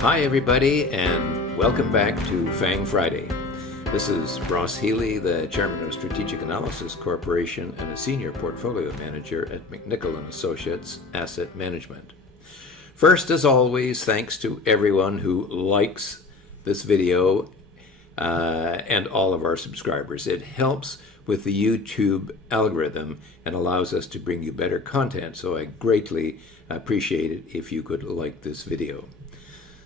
Hi everybody, and welcome back to FANG Friday. This is Ross Healy, the Chairman of Strategic Analysis Corporation and a Senior Portfolio Manager at McNichol & Associates Asset Management. First, as always, thanks to everyone who likes this video and all of our subscribers. It helps with the YouTube algorithm and allows us to bring you better content, so I greatly appreciate it if you could like this video.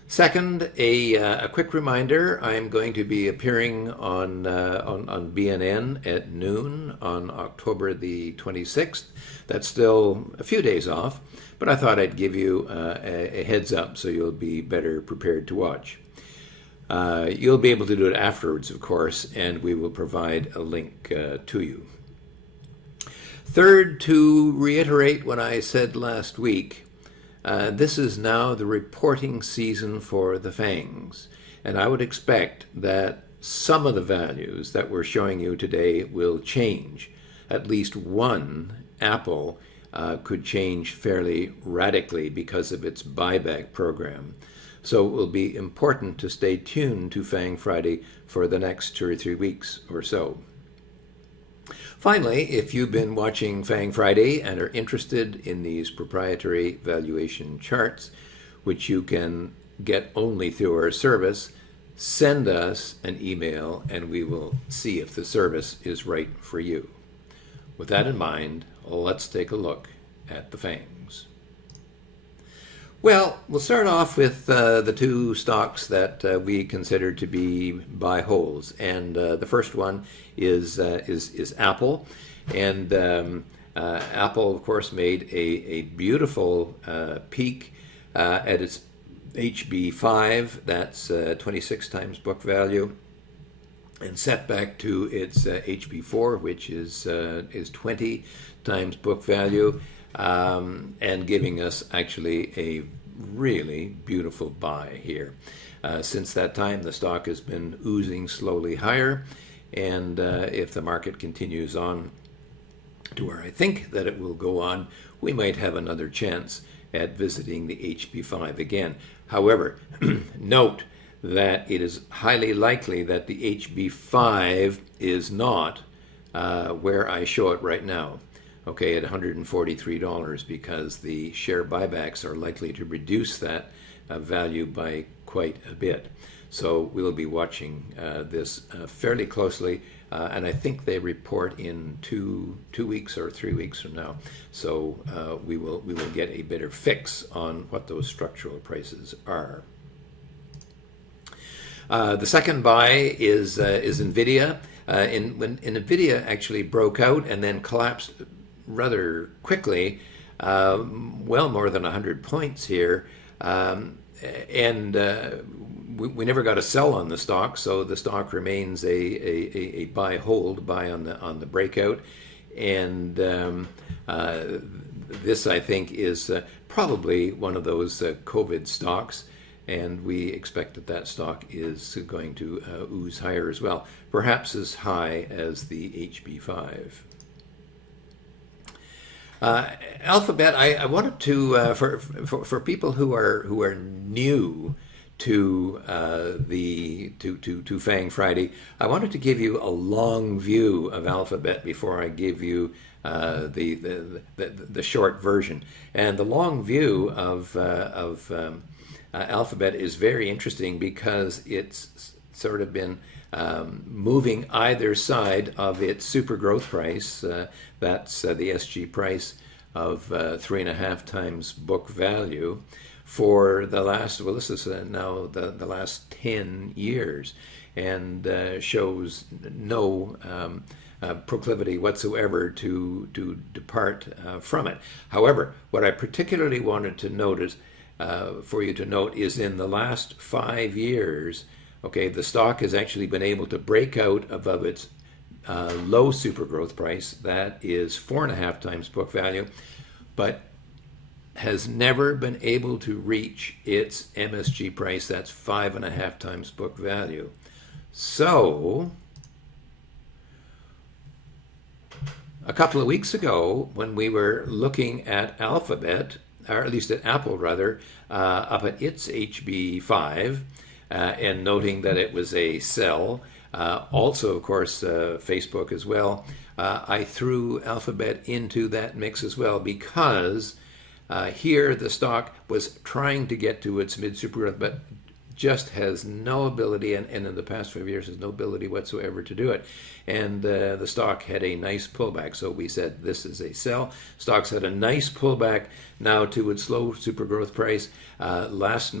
Second, a quick reminder, I'm going to be appearing on BNN at noon on October the 26th. That's still a few days off, but I thought I'd give you a heads up so you'll be better prepared to watch. You'll be able to do it afterwards, of course, and we will provide a link to you. Third, to reiterate what I said last week, this is now the reporting season for the FANGs, and I would expect that some of the values that we're showing you today will change. At least one, Apple, could change fairly radically because of its buyback program. So it will be important to stay tuned to FANG Friday for the next 2 or 3 weeks or so. Finally, if you've been watching FANG Friday and are interested in these proprietary valuation charts, which you can get only through our service, send us an email and we will see if the service is right for you. With that in mind, let's take a look at the FANGs. Well, we'll start off with the two stocks that we consider to be buy holds, and the first one is Apple, and Apple, of course, made a beautiful peak at its HB5. That's 26 times book value, and set back to its HB4, which is 20 times book value. And giving us actually a really beautiful buy here. Since that time, the stock has been oozing slowly higher, and if the market continues on to where I think that it will go on, we might have another chance at visiting the HB5 again. However, note that it is highly likely that the HB5 is not where I show it right now. Okay, at $143, because the share buybacks are likely to reduce that value by quite a bit. So we'll be watching this fairly closely, and I think they report in two weeks or 3 weeks from now. So we will get a better fix on what those structural prices are. The second buy is Nvidia. When Nvidia actually broke out and then collapsed rather quickly, well more than 100 points here, and we never got a sell on the stock, so the stock remains a buy hold, buy on the breakout, and this I think is probably one of those COVID stocks, and we expect that stock is going to ooze higher as well, perhaps as high as the HB5. Alphabet, I wanted to for people who are new to to FANG Friday, I wanted to give you a long view of Alphabet before I give you the short version. And the long view of Alphabet is very interesting because it's sort of been moving either side of its super growth price. That's the SG price of 3.5 times book value for the last, well, this is now the last 10 years, and shows no proclivity whatsoever to depart from it. However, what I particularly wanted to notice for you to note is in the last 5 years, okay, the stock has actually been able to break out above its low super growth price, that is 4.5 times book value, but has never been able to reach its MSG price, that's 5.5 times book value. So, a couple of weeks ago, when we were looking at Alphabet, or at least at Apple rather, up at its HB5, and noting that it was a sell. Also, of course, Facebook as well. I threw Alphabet into that mix as well because here the stock was trying to get to its mid-super growth, but just has no ability, and in the past 5 years has no ability whatsoever to do it. And the stock had a nice pullback, so we said this is a sell. Stock's had a nice pullback now to its low super growth price. Last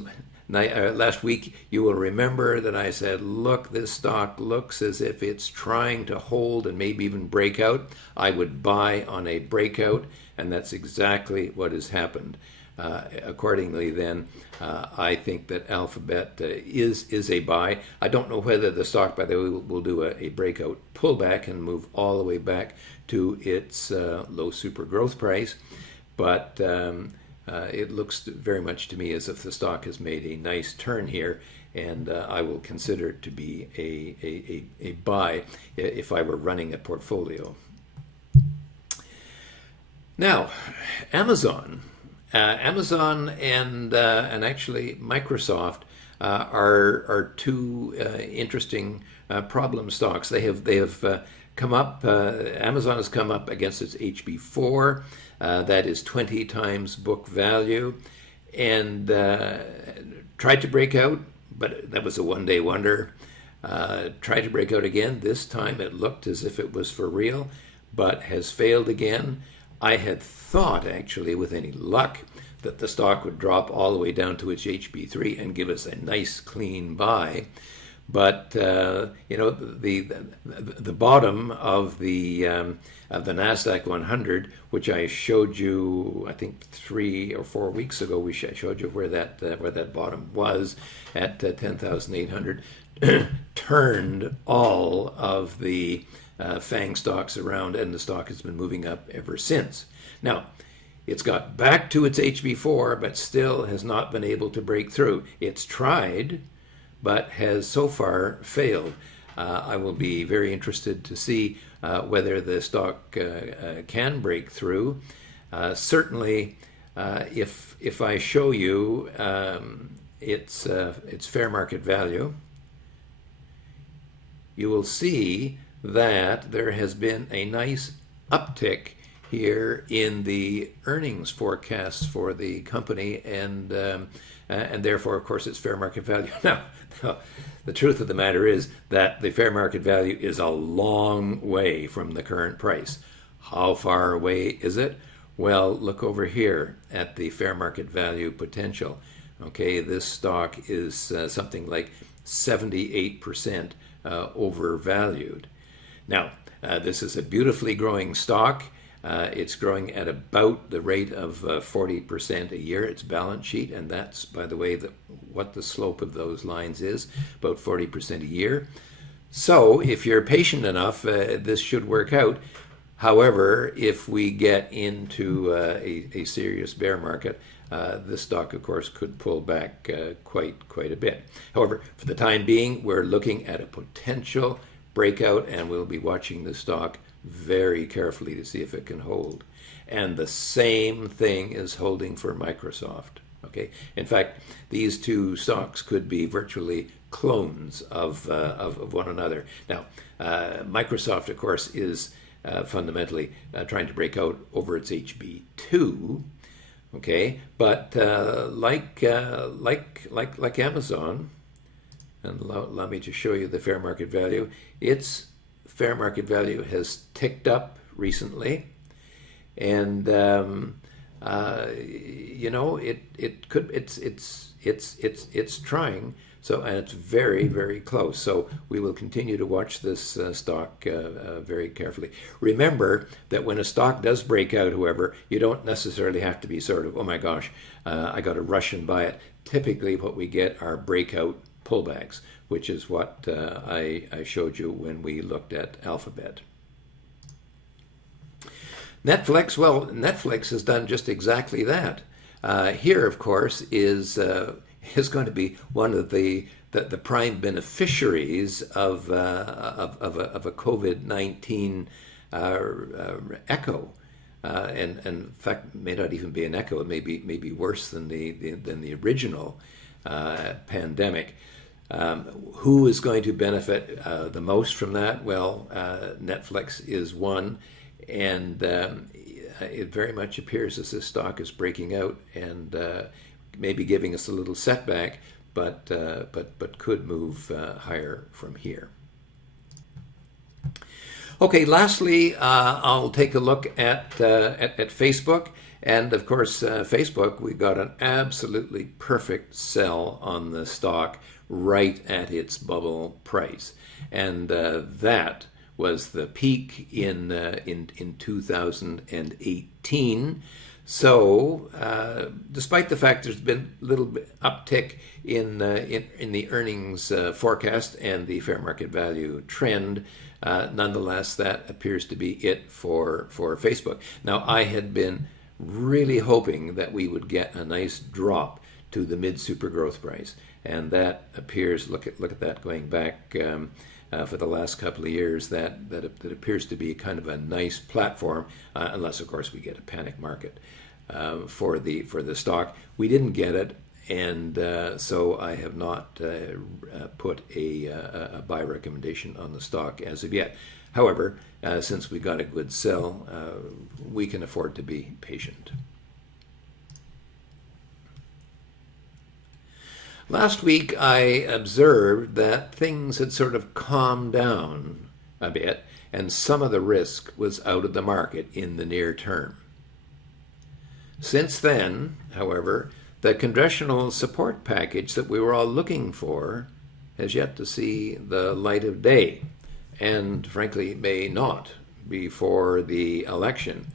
week, you will remember that I said, look, this stock looks as if it's trying to hold and maybe even break out. I would buy on a breakout, and that's exactly what has happened. Accordingly, then, I think that Alphabet is a buy. I don't know whether the stock, by the way, will do a breakout pullback and move all the way back to its low super growth price, but it looks very much to me as if the stock has made a nice turn here, and I will consider it to be a buy if I were running a portfolio. Now, Amazon. Amazon and actually Microsoft are two interesting problem stocks. They have come up. Amazon has come up against its HB4, that is 20 times book value, and tried to break out, but that was a one-day wonder. Tried to break out again. This time it looked as if it was for real, but has failed again. I had thought, actually, with any luck, that the stock would drop all the way down to its HB3 and give us a nice clean buy. But you know, the bottom of the Nasdaq 100, which I showed you, I think 3 or 4 weeks ago, I showed you where that bottom was at 10,800, turned all of the FANG stocks around, and the stock has been moving up ever since. Now, it's got back to its HB4, but still has not been able to break through. It's tried, but has so far failed. I will be very interested to see whether the stock can break through. Certainly, if I show you its fair market value, you will see that there has been a nice uptick here in the earnings forecasts for the company, and therefore, of course, its fair market value. Now, the truth of the matter is that the fair market value is a long way from the current price. How far away is it? Well, look over here at the fair market value potential. Okay, this stock is something like 78% overvalued. Now, this is a beautifully growing stock. It's growing at about the rate of 40% a year, its balance sheet, and that's, by the way, what the slope of those lines is, about 40% a year. So if you're patient enough, this should work out. However, if we get into a serious bear market, this stock, of course, could pull back quite a bit. However, for the time being, we're looking at a potential breakout, and we'll be watching the stock very carefully to see if it can hold. And the same thing is holding for Microsoft. Okay. In fact, these two stocks could be virtually clones of one another. Now, Microsoft, of course, is fundamentally trying to break out over its HB2. Okay, but like Amazon, and allow me to show you the fair market value. Its fair market value has ticked up recently, and you know, it's trying. So, and it's very close. So we will continue to watch this stock very carefully. Remember that when a stock does break out, however, you don't necessarily have to be sort of, oh my gosh, I got to rush and buy it. Typically what we get are breakout pullbacks, which is what I showed you when we looked at Alphabet. Netflix, well, Netflix has done just exactly that. Here, of course, is going to be one of the prime beneficiaries of a COVID-19 echo. and in fact may not even be an echo. It may be worse than the original pandemic. Who is going to benefit the most from that? Well, Netflix is one, and it very much appears as this stock is breaking out and maybe giving us a little setback, but could move higher from here. Okay, lastly, I'll take a look at Facebook. And of course, Facebook, we got an absolutely perfect sell on the stock right at its bubble price. And that was the peak in 2018. So, despite the fact there's been a little bit uptick in the earnings forecast and the fair market value trend, nonetheless, that appears to be it for Facebook. Now, I had been really hoping that we would get a nice drop to the mid-super growth price, and that appears. Look at that going back for the last couple of years. That appears to be kind of a nice platform, unless of course we get a panic market for the stock. We didn't get it, and so I have not put a buy recommendation on the stock as of yet. However, since we got a good sell, we can afford to be patient. Last week, I observed that things had sort of calmed down a bit, and some of the risk was out of the market in the near term. Since then, however, the congressional support package that we were all looking for has yet to see the light of day, and frankly may not before the election,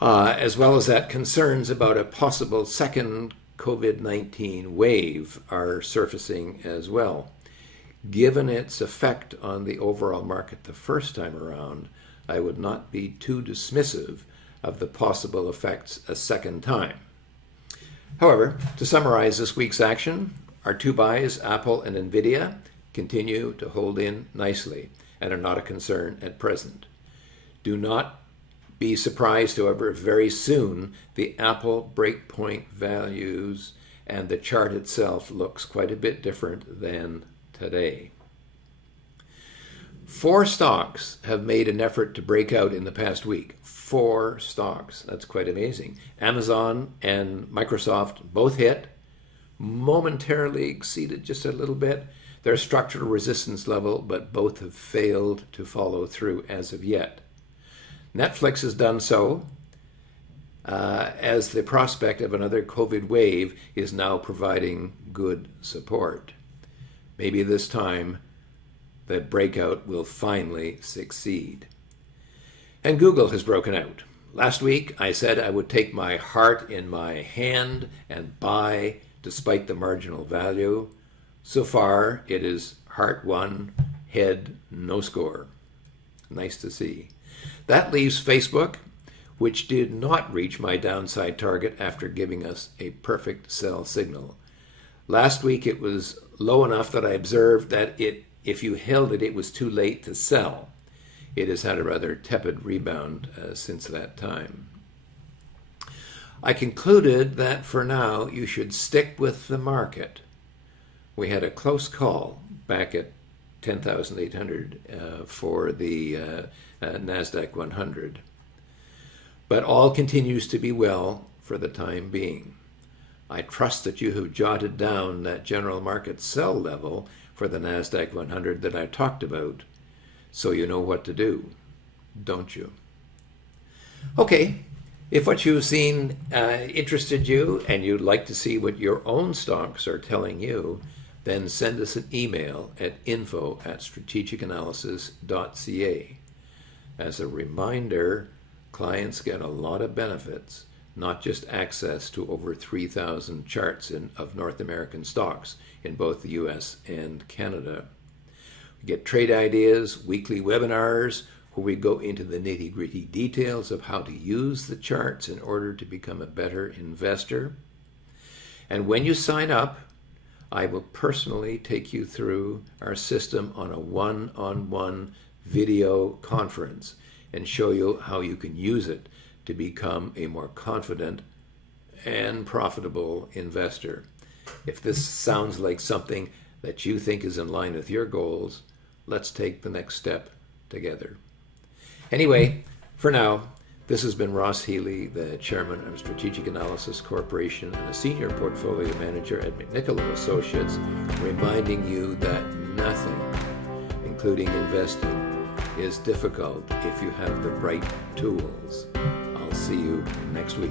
as well as that concerns about a possible second COVID-19 wave are surfacing as well. Given its effect on the overall market the first time around, I would not be too dismissive of the possible effects a second time. However, to summarize this week's action, our two buys, Apple and Nvidia, continue to hold in nicely and are not a concern at present. Do not be surprised, however, if very soon the Apple breakpoint values and the chart itself looks quite a bit different than today. 4 stocks have made an effort to break out in the past week. 4 stocks. That's quite amazing. Amazon and Microsoft both hit, momentarily exceeded just a little bit their structural resistance level, but both have failed to follow through as of yet. Netflix has done so, as the prospect of another COVID wave is now providing good support. Maybe this time the breakout will finally succeed. And Google has broken out. Last week I said I would take my heart in my hand and buy despite the marginal value. So far it is heart won, head no score. Nice to see. That leaves Facebook, which did not reach my downside target after giving us a perfect sell signal. Last week it was low enough that I observed that if you held it, it was too late to sell. It has had a rather tepid rebound since that time. I concluded that for now you should stick with the market. We had a close call back at 10,800 for the NASDAQ 100. But all continues to be well for the time being. I trust that you have jotted down that general market sell level for the NASDAQ 100 that I talked about, so you know what to do, don't you? Okay, if what you've seen interested you and you'd like to see what your own stocks are telling you, then send us an email at info@strategicanalysis.ca. As a reminder, clients get a lot of benefits, not just access to over 3,000 charts of North American stocks in both the US and Canada. We get trade ideas, weekly webinars, where we go into the nitty-gritty details of how to use the charts in order to become a better investor. And when you sign up, I will personally take you through our system on a one-on-one video conference and show you how you can use it to become a more confident and profitable investor. If this sounds like something that you think is in line with your goals, let's take the next step together. Anyway, for now, this has been Ross Healy, the chairman of Strategic Analysis Corporation and a senior portfolio manager at McNichol & Associates, reminding you that nothing, including investing, is difficult if you have the right tools. I'll see you next week.